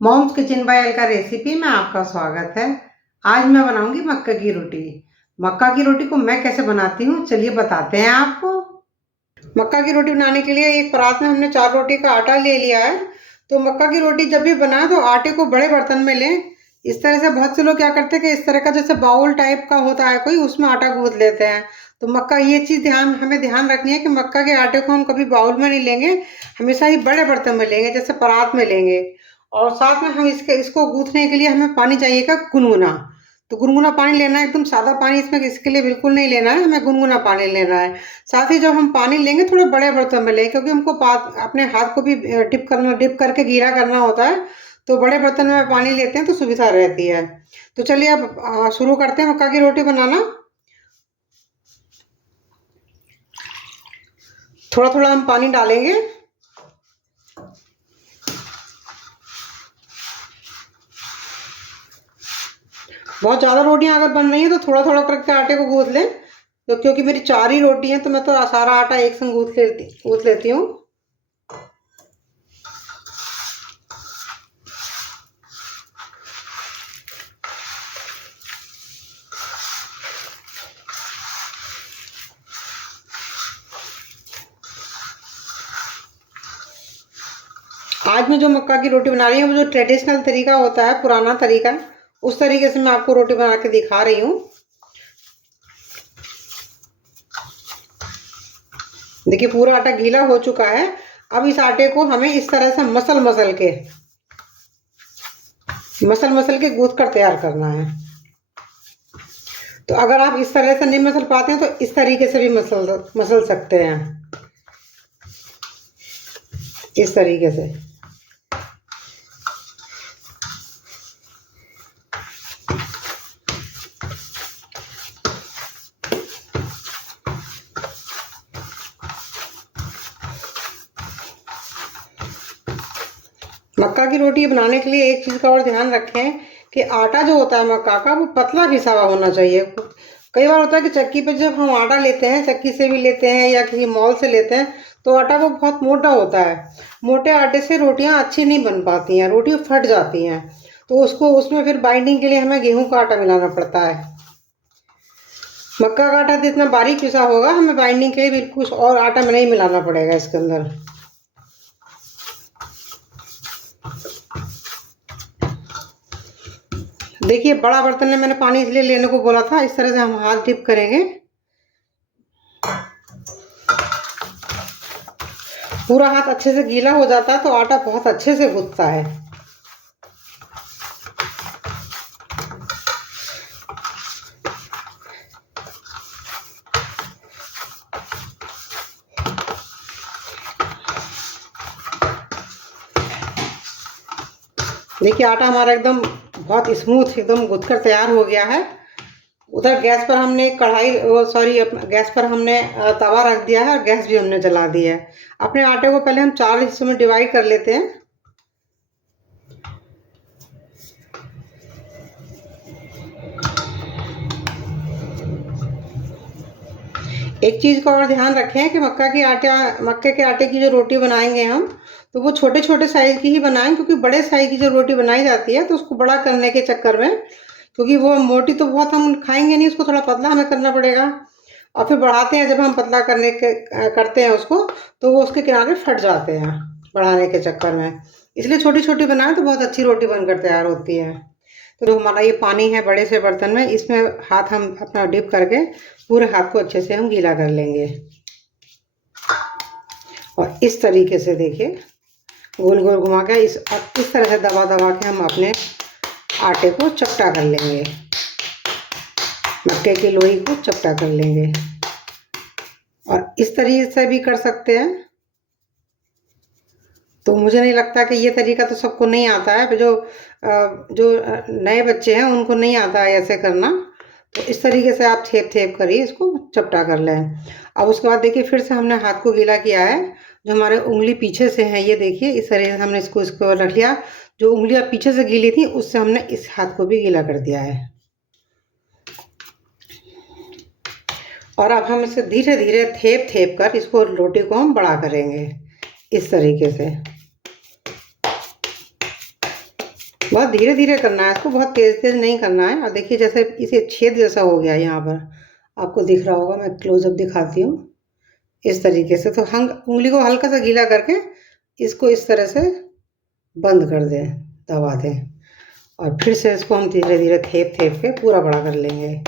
Moms kitchen by Alka recipe में आपका स्वागत है। आज मैं बनाऊंगी मक्का की रोटी। मक्का की रोटी को मैं कैसे बनाती हूँ चलिए बताते हैं आपको। मक्का की रोटी बनाने के लिए एक परात में हमने 4 रोटी का आटा ले लिया है। तो मक्का की रोटी जब भी बनाए तो आटे को बड़े बर्तन में लें। इस तरह से बहुत से लोग क्या करते हैं कि इस तरह का जैसे बाउल टाइप का होता है कोई, उसमें आटा गूंथ लेते हैं। तो मक्का ये चीज़ हमें ध्यान रखनी है कि मक्का के आटे को हम कभी बाउल में नहीं लेंगे, हमेशा ही बड़े बर्तन में लेंगे जैसे परात में लेंगे। और साथ में हम इसको गूंथने के लिए हमें पानी चाहिएगा गुनगुना। तो गुनगुना पानी लेना है, एकदम सादा पानी इसमें इसके लिए बिल्कुल नहीं लेना है, हमें गुनगुना पानी लेना है। साथ ही जब हम पानी लेंगे थोड़े बड़े बर्तन में लें, क्योंकि हमको अपने हाथ को भी डिप करके गीला करना होता है। तो बड़े बर्तन में पानी लेते हैं तो सुविधा रहती है। तो चलिए अब शुरू करते हैं मक्का की रोटी बनाना। थोड़ा थोड़ा हम पानी डालेंगे। बहुत ज़्यादा रोटियां अगर बन रही हैं तो थोड़ा थोड़ा करके आटे को गूंथ लें। तो क्योंकि मेरी 4 ही रोटी हैं तो मैं तो सारा आटा एक संग गूंथ लेती हूँ। आज मैं जो मक्का की रोटी बना रही हूँ वो जो ट्रेडिशनल तरीका होता है, पुराना तरीका, उस तरीके से मैं आपको रोटी बना के दिखा रही हूँ। देखिए पूरा आटा गीला हो चुका है। अब इस आटे को हमें इस तरह से मसल मसल के गूंथ कर तैयार करना है। तो अगर आप इस तरह से नहीं मसल पाते हैं तो इस तरीके से भी मसल सकते हैं, इस तरीके से। मक्का की रोटी बनाने के लिए एक चीज़ का और ध्यान रखें कि आटा जो होता है मक्का का वो पतला पिसा हुआ होना चाहिए। कई बार होता है कि चक्की पे जब हम आटा लेते हैं, चक्की से भी लेते हैं या किसी मॉल से लेते हैं, तो आटा वो बहुत मोटा होता है। मोटे आटे से रोटियां अच्छी नहीं बन पाती हैं, रोटी फट जाती हैं। तो उसमें फिर बाइंडिंग के लिए हमें गेहूं का आटा मिलाना पड़ता है। मक्का का आटा जितना बारीक पिसा होगा, हमें बाइंडिंग के लिए बिल्कुल कुछ और आटा में नहीं मिलाना पड़ेगा इसके अंदर। देखिए बड़ा बर्तन में मैंने पानी इसलिए लेने को बोला था, इस तरह से हम हाथ डिप करेंगे। पूरा हाथ अच्छे से गीला हो जाता है तो आटा बहुत अच्छे से गूंथता है। देखिए आटा हमारा एकदम बहुत स्मूथ एकदम गूंथ कर तैयार हो गया है। उधर गैस पर हमने गैस पर हमने तवा रख दिया है और गैस भी हमने जला दिया है। अपने आटे को पहले हम 4 हिस्सों में डिवाइड कर लेते हैं। एक चीज़ का और ध्यान रखें कि मक्के के आटे की जो रोटी बनाएंगे हम, तो वो छोटे छोटे साइज़ की ही बनाएं, क्योंकि बड़े साइज़ की जो रोटी बनाई जाती है तो उसको बड़ा करने के चक्कर में, क्योंकि वो मोटी तो बहुत हम खाएंगे नहीं, उसको थोड़ा पतला हमें करना पड़ेगा। और फिर बढ़ाते हैं, जब हम पतला करते हैं उसको, तो वो उसके किनारे फट जाते हैं बढ़ाने के चक्कर में। इसलिए छोटी छोटी बनाएं तो बहुत अच्छी रोटी बनकर तैयार होती है। तो जो हमारा ये पानी है बड़े से बर्तन में, इसमें हाथ हम अपना डिप करके पूरे हाथ को अच्छे से हम गीला कर लेंगे। और इस तरीके से देखिए गोल गोल घुमा के इस तरह से दबा दबा के हम अपने आटे को चपटा कर लेंगे, मक्के की लोई को चपटा कर लेंगे। और इस तरीके से भी कर सकते हैं। तो मुझे नहीं लगता कि ये तरीका तो सबको नहीं आता है, जो नए बच्चे हैं उनको नहीं आता है ऐसे करना। तो इस तरीके से आप थेप थेप करिए, इसको चपटा कर लें। अब उसके बाद देखिए फिर से हमने हाथ को गीला किया है। जो हमारे उंगली पीछे से है, ये देखिए इस तरह से हमने इसको रख लिया। जो उंगलियां पीछे से गीली थी उससे हमने इस हाथ को भी गीला कर दिया है। और अब हम इसे धीरे धीरे थेप थेप कर इसको रोटी को हम बड़ा करेंगे इस तरीके से। बहुत धीरे धीरे करना है इसको, बहुत तेज तेज नहीं करना है। और देखिए जैसे इसे छेद जैसा हो गया यहाँ पर, आपको दिख रहा होगा, मैं क्लोजअप दिखाती हूँ। इस तरीके से तो हम उंगली को हल्का सा गीला करके इसको इस तरह से बंद कर दें, दबा दें, और फिर से इसको हम धीरे धीरे थेप थेप के पूरा बड़ा कर लेंगे।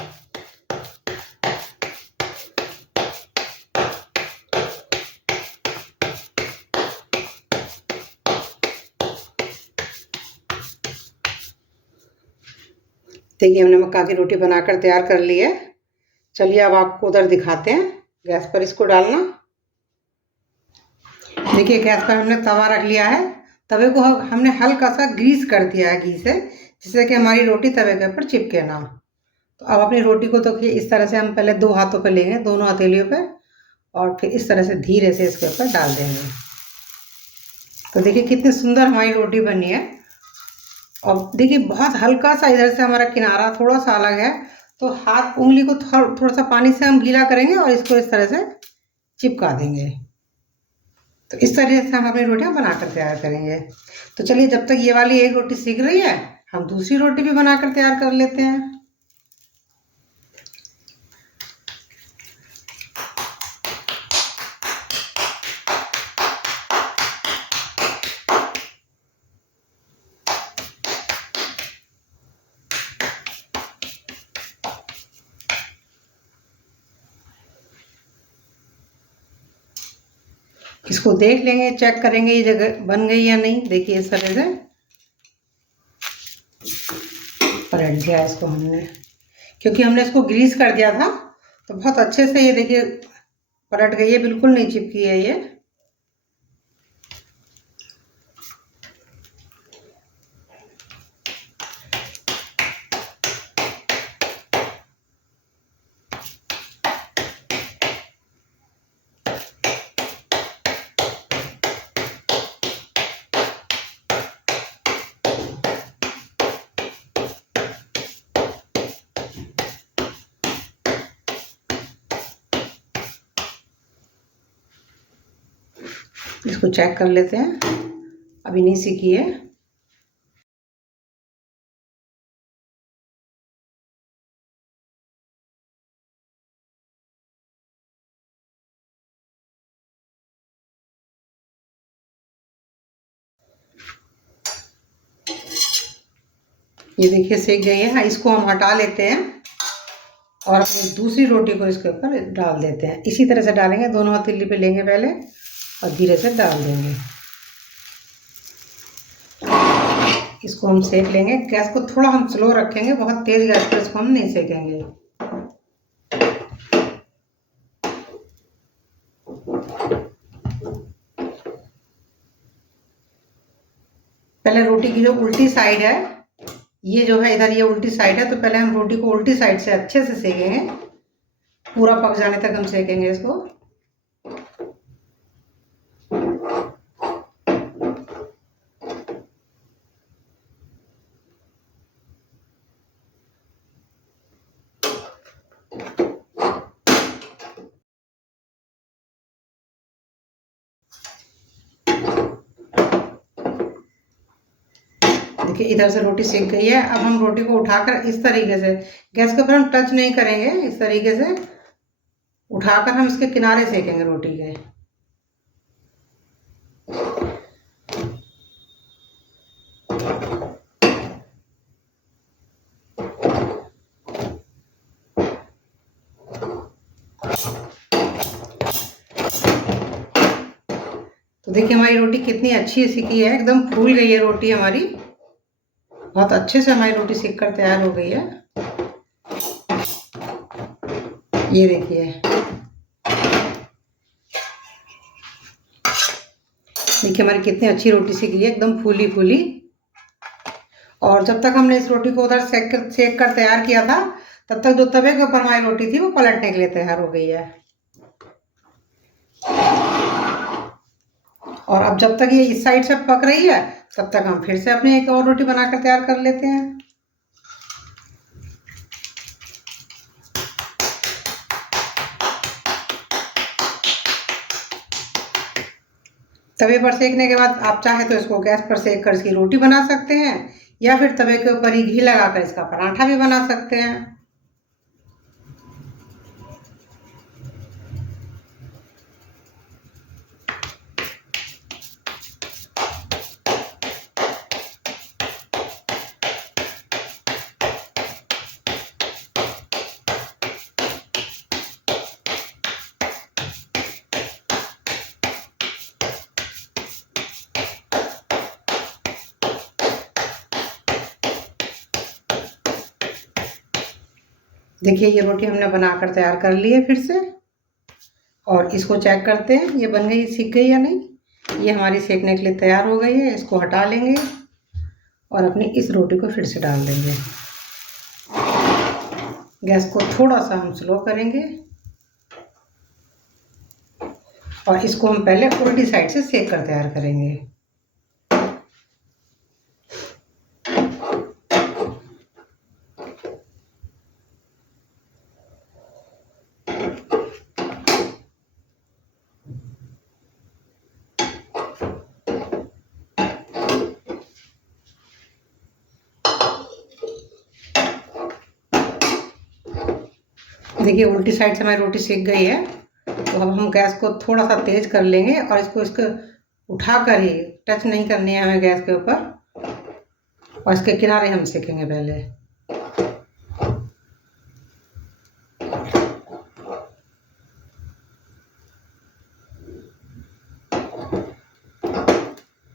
देखिए हमने मक्का की रोटी बनाकर तैयार कर ली है। चलिए अब आपको उधर दिखाते हैं। गैस पर इसको डालना। देखिए गैस पर हमने तवा रख लिया है। तवे को हमने हल्का सा ग्रीस कर दिया है घी से, जिससे कि हमारी रोटी तवे के ऊपर चिपके ना। तो अब अपनी रोटी को तो इस तरह से हम पहले 2 हाथों पे लेंगे, दोनों हथेलियों पे, और फिर इस तरह से धीरे से इसके ऊपर डाल देंगे। तो देखिए कितनी सुंदर हमारी रोटी बनी है। और देखिए बहुत हल्का सा इधर से हमारा किनारा थोड़ा सा अलग है, तो हाथ उंगली को थोड़ा सा पानी से हम गीला करेंगे और इसको इस तरह से चिपका देंगे। तो इस तरह से हम अपनी रोटियां बनाकर तैयार करेंगे। तो चलिए जब तक ये वाली एक रोटी सीख रही है, हम दूसरी रोटी भी बनाकर तैयार कर लेते हैं। इसको देख लेंगे, चेक करेंगे ये जगह बन गई या नहीं। देखिए इस तरह से पलट दिया इसको हमने, क्योंकि हमने इसको ग्रीस कर दिया था, तो बहुत अच्छे से ये देखिए पलट गई है, बिल्कुल नहीं चिपकी है ये। इसको चेक कर लेते हैं, अभी नहीं सीखी है। ये देखिए सेक गई है। इसको हम हटा लेते हैं और अपनी दूसरी रोटी को इसके ऊपर डाल देते हैं। इसी तरह से डालेंगे, दोनों हथेली पे लेंगे पहले और धीरे से डाल देंगे। इसको हम सेक लेंगे। गैस को थोड़ा हम स्लो रखेंगे, बहुत तेज गैस पर इसको हम नहीं सेकेंगे। पहले रोटी की जो उल्टी साइड है, ये जो है इधर ये उल्टी साइड है, तो पहले हम रोटी को उल्टी साइड से अच्छे से सेकेंगे, पूरा पक जाने तक हम सेकेंगे इसको। देखिए इधर से रोटी सेक गई है। अब हम रोटी को उठाकर इस तरीके से, गैस के ऊपर हम टच नहीं करेंगे, इस तरीके से उठाकर हम इसके किनारे सेकेंगे रोटी के। तो देखिए हमारी रोटी कितनी अच्छी सीखी है, एकदम फूल गई है रोटी हमारी। बहुत अच्छे से हमारी रोटी सीख कर तैयार हो गई है। ये देखिए, देखिए हमारी कितनी अच्छी रोटी सीख गई है, एकदम फूली फूली। और जब तक हमने इस रोटी को उधर सेक कर तैयार किया था, तब तक जो तवे के ऊपर हमारी रोटी थी वो पलटने के लिए तैयार हो गई है। और अब जब तक ये इस साइड से पक रही है, तब तक हम फिर से अपनी एक और रोटी बनाकर तैयार कर लेते हैं। तवे पर सेकने के बाद आप चाहे तो इसको गैस पर सेक कर इसकी रोटी बना सकते हैं, या फिर तवे के ऊपर ही घी लगाकर इसका पराठा भी बना सकते हैं। देखिए ये रोटी हमने बनाकर तैयार कर ली है फिर से, और इसको चेक करते हैं ये बन गई, सीख गई या नहीं। ये हमारी सेकने के लिए तैयार हो गई है। इसको हटा लेंगे और अपनी इस रोटी को फिर से डाल देंगे। गैस को थोड़ा सा हम स्लो करेंगे और इसको हम पहले उल्टी साइड से सेक कर तैयार करेंगे। देखिए उल्टी साइड से हमारी रोटी सेक गई है, तो अब हम गैस को थोड़ा सा तेज कर लेंगे और इसको उठा कर ही, टच नहीं करनी है हमें गैस के ऊपर, और इसके किनारे हम सेकेंगे पहले।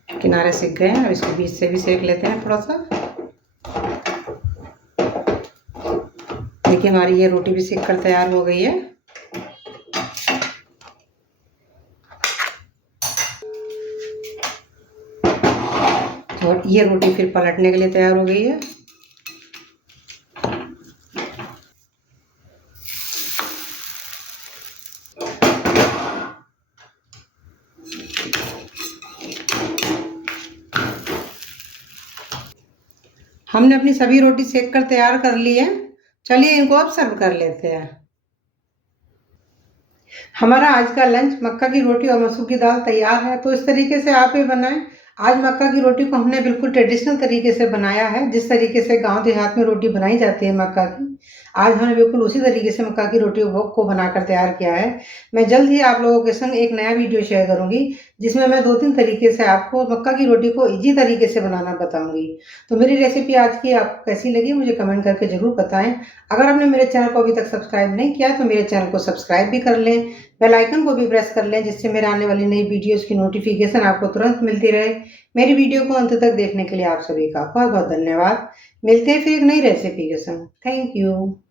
किनारे सेक गए हैं, अब इसको बीच से भी सेक लेते हैं थोड़ा सा। देखिए हमारी ये रोटी भी सेक कर तैयार हो गई है। और ये रोटी फिर पलटने के लिए तैयार हो गई है। हमने अपनी सभी रोटी सेक कर तैयार कर ली है। चलिए इनको अब सर्व कर लेते हैं। हमारा आज का लंच मक्का की रोटी और मसूर की दाल तैयार है, तो इस तरीके से आप भी बनाएं। आज मक्का की रोटी को हमने बिल्कुल ट्रेडिशनल तरीके से बनाया है, जिस तरीके से गांव देहात में रोटी बनाई जाती है मक्का की। आज हमने बिल्कुल उसी तरीके से मक्का की रोटी को बनाकर तैयार किया है। मैं जल्द ही आप लोगों के संग एक नया वीडियो शेयर करूंगी, जिसमें मैं 2-3 तरीके से आपको मक्का की रोटी को ईजी तरीके से बनाना बताऊंगी। तो मेरी रेसिपी आज की आपको कैसी लगी मुझे कमेंट करके ज़रूर बताएं। अगर आपने मेरे चैनल को अभी तक सब्सक्राइब नहीं किया तो मेरे चैनल को सब्सक्राइब भी कर लें, बेल आइकन को भी प्रेस कर लें, जिससे मेरे आने वाली नई वीडियोस की नोटिफिकेशन आपको तुरंत मिलती रहे। मेरी वीडियो को अंत तक देखने के लिए आप सभी का बहुत बहुत धन्यवाद। मिलते हैं फिर एक नई रेसिपी के संग। Thank you.